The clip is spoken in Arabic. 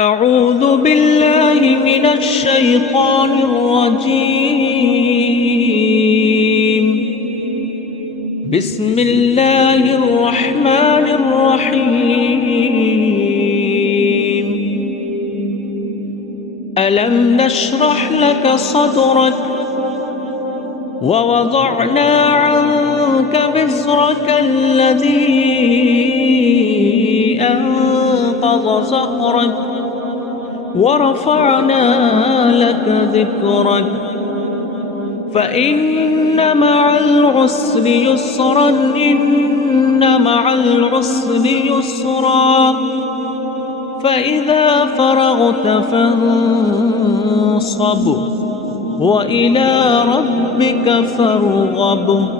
أعوذ بالله من الشيطان الرجيم. بسم الله الرحمن الرحيم. ألم نشرح لك صدرك ووضعنا عنك وزرك الذي أنقض ظهرك ورفعنا لك ذكرك فإن مع العسر يسرا إن مع العسر يسرا فإذا فرغت فانصب وإلى ربك فارغب.